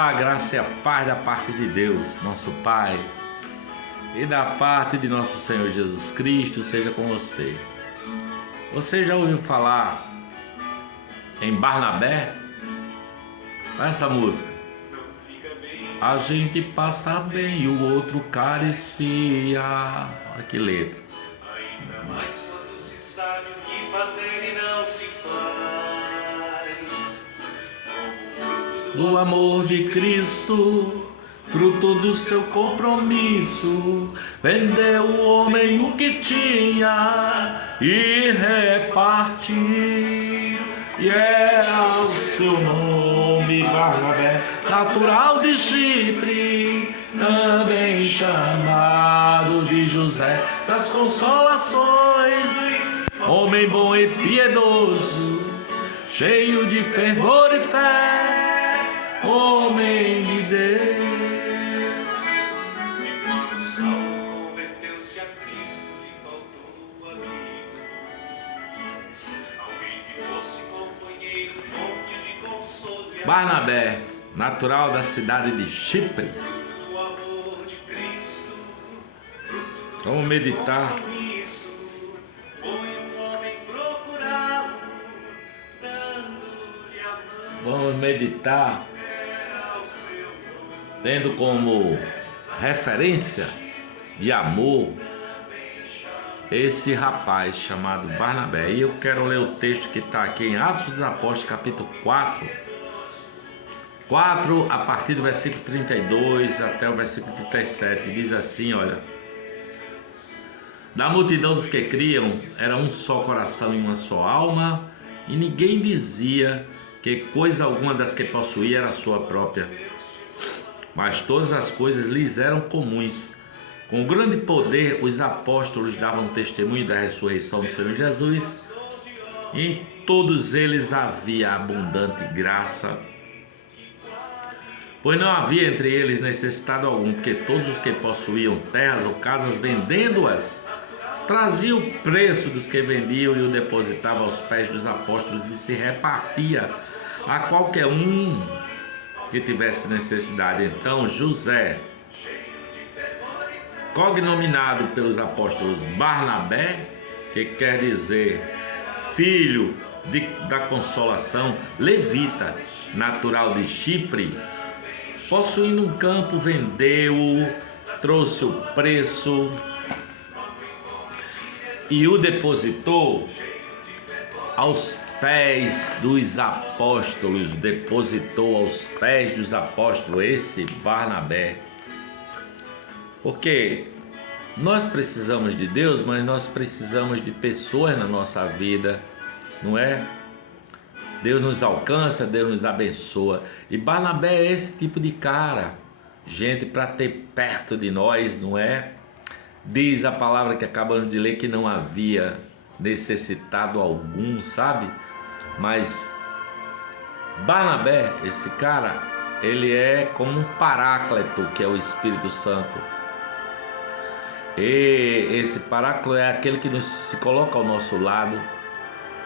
Olá, a graça e a paz da parte de Deus, nosso Pai, e da parte de nosso Senhor Jesus Cristo, seja com você. Você já ouviu falar em Barnabé? Olha essa música. A gente passa bem e o outro carestia. Olha que letra. Ainda mais quando se sabe o que fazer e não se faz. Do amor de Cristo, fruto do seu compromisso, vendeu o homem o que tinha e repartiu. E era o seu nome Barnabé, natural de Chipre, também chamado de José das Consolações, homem bom e piedoso, cheio de fervor e fé, homem de Deus. E quando Saulo converteu-se a Cristo, lhe faltou amigo, alguém que fosse companheiro, fonte de consolo e Barnabé, natural da cidade de Chipre. fruto do amor de Cristo, fruto do Vamos meditar. compromisso, foi um homem procurá-lo, dando-lhe a mão. Vamos meditar tendo como referência de amor esse rapaz chamado Barnabé. E eu quero ler o texto que está aqui em Atos dos Apóstolos, capítulo 4, a partir do versículo 32 até o versículo 37. Diz assim, olha: da multidão dos que criam, era um só coração e uma só alma, e ninguém dizia que coisa alguma das que possuía era sua própria, mas todas as coisas lhes eram comuns. Com grande poder os apóstolos davam testemunho da ressurreição do Senhor Jesus, e em todos eles havia abundante graça, pois não havia entre eles necessitado algum, porque todos os que possuíam terras ou casas, vendendo-as, traziam o preço dos que vendiam e o depositavam aos pés dos apóstolos, e se repartia a qualquer um que tivesse necessidade. Então José, cognominado pelos apóstolos Barnabé, que quer dizer filho da consolação, levita, natural de Chipre, possuindo um campo, vendeu-o, trouxe o preço e o depositou aos pés dos apóstolos. Depositou aos pés dos apóstolos esse Barnabé. Porque nós precisamos de Deus, mas nós precisamos de pessoas na nossa vida, não é? Deus nos alcança, Deus nos abençoa. E Barnabé é esse tipo de cara, gente para ter perto de nós, não é? Diz a palavra que acabamos de ler que não havia necessitado algum, sabe? Mas Barnabé, esse cara, ele é como um paráclito, que é o Espírito Santo. E esse paráclito é aquele que se coloca ao nosso lado.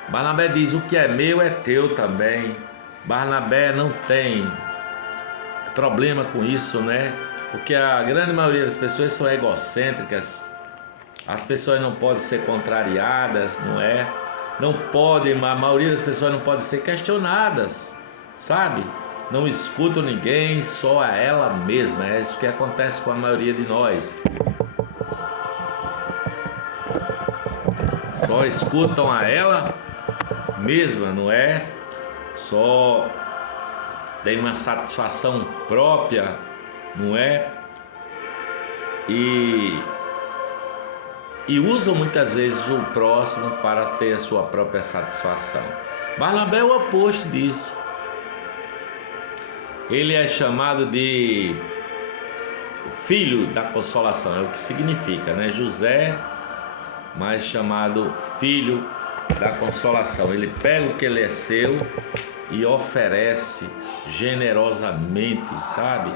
Barnabé diz: o que é meu é teu também. Barnabé não tem problema com isso, né? Porque a grande maioria das pessoas são egocêntricas. As pessoas não podem ser contrariadas, não é? Não podem, a maioria das pessoas não pode ser questionadas, sabe? Não escutam ninguém, só a ela mesma. É isso que acontece com a maioria de nós. Só escutam a ela mesma, não é? Só tem uma satisfação própria, não é? E usam muitas vezes o próximo para ter a sua própria satisfação. Barnabé é o oposto disso. Ele é chamado de filho da consolação, é o que significa, né? José, mas chamado filho da consolação. Ele pega o que ele é seu e oferece generosamente, sabe?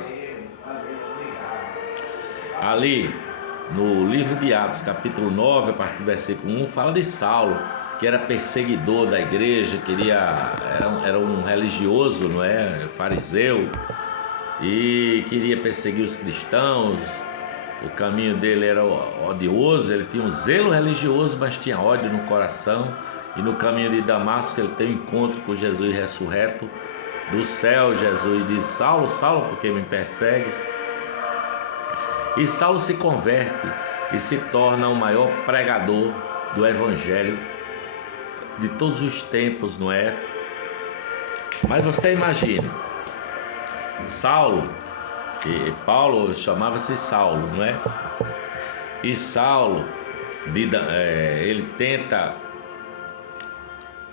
Ali no livro de Atos, capítulo 9, a partir do versículo 1, fala de Saulo, que era perseguidor da igreja, era um religioso, não é? Fariseu. e queria perseguir os cristãos. O caminho dele era odioso, ele tinha um zelo religioso, mas tinha ódio no coração. E no caminho de Damasco ele tem um encontro com Jesus ressurreto. Do céu, Jesus diz: Saulo, Saulo, por que me persegues? E Saulo se converte e se torna o maior pregador do evangelho de todos os tempos, não é? Mas você imagine, Saulo, e Paulo chamava-se Saulo, não é? E Saulo, ele tenta,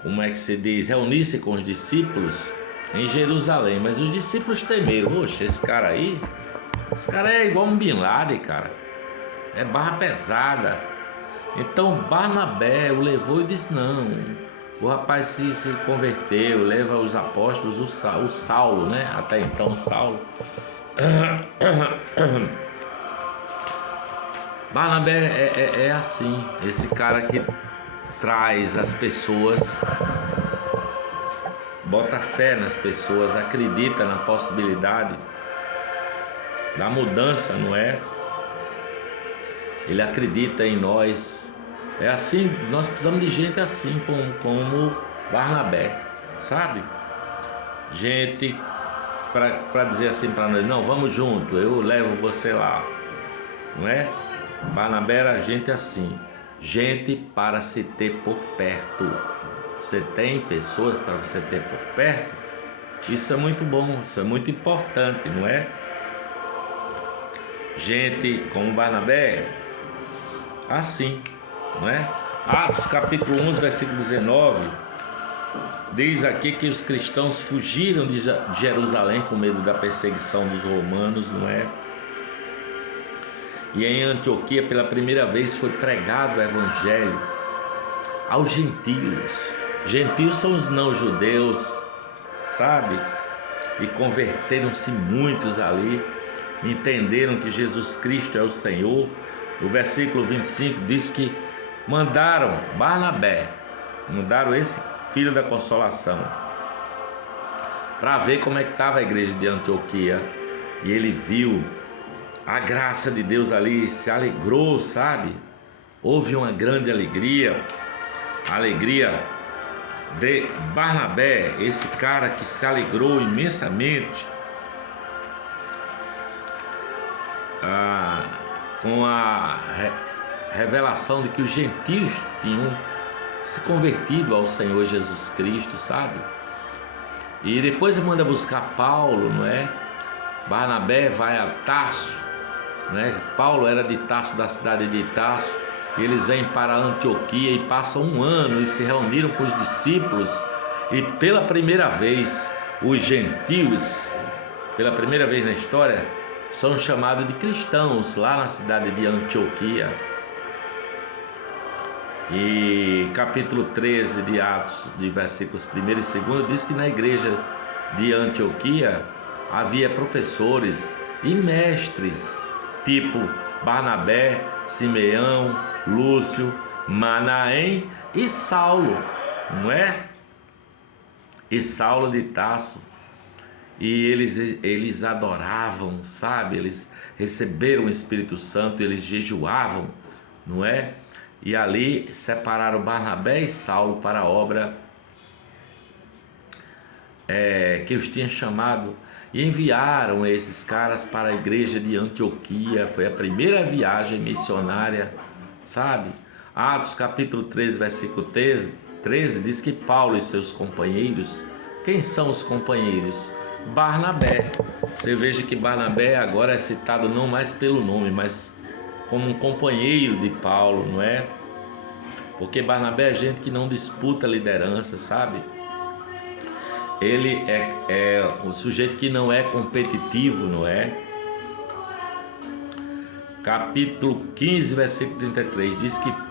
como é que se diz, reunir-se com os discípulos em Jerusalém, mas os discípulos temeram. Oxe, esse cara é igual um Bin Laden, cara, é barra pesada. Então Barnabé o levou e disse: não, o rapaz se converteu, leva os apóstolos, o Saulo, né? Até então Saulo. Barnabé é assim, esse cara que traz as pessoas, bota fé nas pessoas, acredita na possibilidade da mudança, não é? Ele acredita em nós. É assim, nós precisamos de gente assim como Barnabé, sabe? Gente para dizer assim para nós: não, vamos junto, eu levo você lá, não é? Barnabé era gente assim, gente para se ter por perto. Você tem pessoas para você ter por perto? Isso é muito bom, isso é muito importante, não é? Gente como Barnabé, assim, não é? Atos capítulo 11, versículo 19, diz aqui que os cristãos fugiram de Jerusalém com medo da perseguição dos romanos, não é? E em Antioquia, pela primeira vez, foi pregado o evangelho aos gentios. Gentios são os não-judeus, sabe? E converteram-se muitos ali, entenderam que Jesus Cristo é o Senhor. O versículo 25 diz que mandaram Barnabé, mandaram esse filho da consolação, para ver como é que estava a igreja de Antioquia. E ele viu a graça de Deus ali, se alegrou, sabe? Houve uma grande alegria, a alegria de Barnabé, esse cara que se alegrou imensamente com a revelação de que os gentios tinham se convertido ao Senhor Jesus Cristo, sabe? E depois manda buscar Paulo, não é? Barnabé vai a Tarso, não é? Paulo era de Tarso, da cidade de Tarso, e eles vêm para Antioquia e passam um ano e se reuniram com os discípulos, e pela primeira vez os gentios, pela primeira vez na história, são chamados de cristãos lá na cidade de Antioquia. E capítulo 13 de Atos, de versículos 1 e 2, diz que na igreja de Antioquia havia professores e mestres, tipo Barnabé, Simeão, Lúcio, Manaém e Saulo, não é? E Saulo de Tarso. E eles adoravam, sabe? Eles receberam o Espírito Santo, eles jejuavam, não é? E ali separaram Barnabé e Saulo para a obra que os tinha chamado, e enviaram esses caras para a igreja de Antioquia. Foi a primeira viagem missionária, sabe? Atos capítulo 13, versículo 13 diz que Paulo e seus companheiros, quem são os companheiros? Barnabé. Você veja que Barnabé agora é citado não mais pelo nome, mas como um companheiro de Paulo, não é? Porque Barnabé é gente que não disputa liderança, sabe? Ele é o sujeito que não é competitivo, não é? Capítulo 15, versículo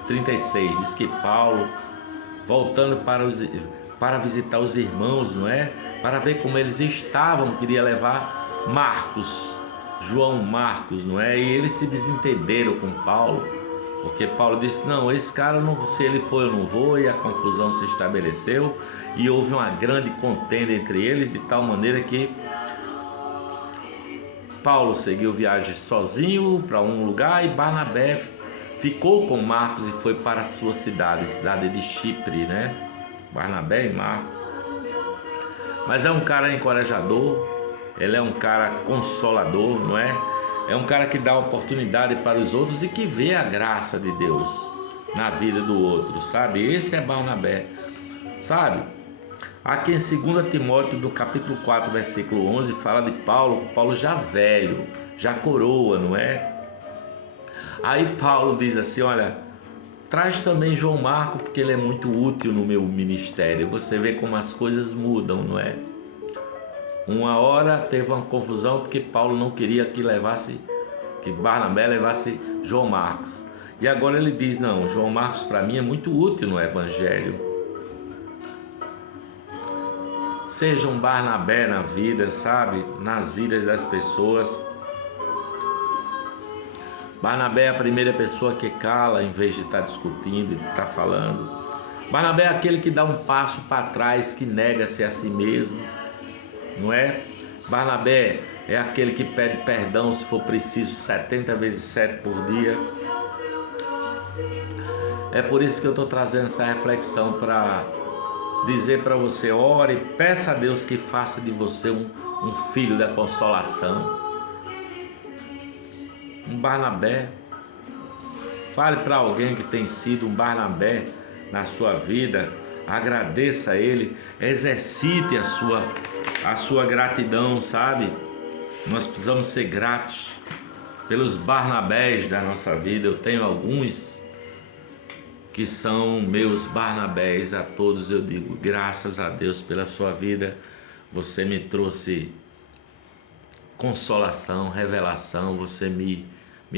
36, diz que Paulo, voltando para visitar os irmãos, não é? Para ver como eles estavam, queria levar João Marcos, não é? E eles se desentenderam com Paulo, porque Paulo disse: não, esse cara, não, se ele for eu não vou, e a confusão se estabeleceu, e houve uma grande contenda entre eles, de tal maneira que Paulo seguiu viagem sozinho para um lugar e Barnabé ficou com Marcos e foi para a sua cidade de Chipre, né? Barnabé e Marcos. Mas é um cara encorajador, ele é um cara consolador, não é? É um cara que dá oportunidade para os outros e que vê a graça de Deus na vida do outro, sabe? Esse é Barnabé, sabe? Aqui em 2 Timóteo, do capítulo 4, versículo 11, fala de Paulo já velho, já coroa, não é? Aí Paulo diz assim, olha, traz também João Marcos, porque ele é muito útil no meu ministério. Você vê como as coisas mudam, não é? Uma hora teve uma confusão porque Paulo não queria que Barnabé levasse João Marcos. E agora ele diz, não, João Marcos para mim é muito útil no evangelho. Seja um Barnabé na vida, sabe? Nas vidas das pessoas. Barnabé é a primeira pessoa que cala em vez de estar discutindo, de estar falando. Barnabé é aquele que dá um passo para trás, que nega-se a si mesmo, não é? Barnabé é aquele que pede perdão se for preciso 70 vezes 7 por dia. É por isso que eu estou trazendo essa reflexão para dizer para você, ore, peça a Deus que faça de você um filho da consolação, um Barnabé. Fale para alguém que tem sido um Barnabé na sua vida, agradeça a ele, exercite a sua gratidão, sabe? Nós precisamos ser gratos pelos Barnabés da nossa vida. Eu tenho alguns que são meus Barnabés. A todos eu digo graças a Deus pela sua vida. Você me trouxe consolação, revelação. Você me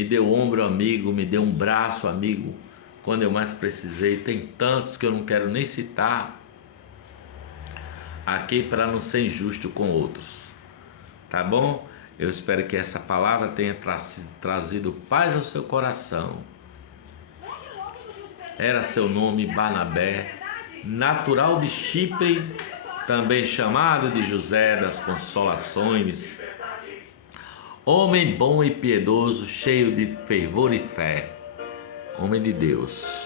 deu ombro amigo, me deu um braço amigo quando eu mais precisei. Tem tantos que eu não quero nem citar aqui para não ser injusto com outros, tá bom? Eu espero que essa palavra tenha trazido paz ao seu coração. Era seu nome Barnabé, natural de Chipre, também chamado de José das Consolações, homem bom e piedoso, cheio de fervor e fé, homem de Deus.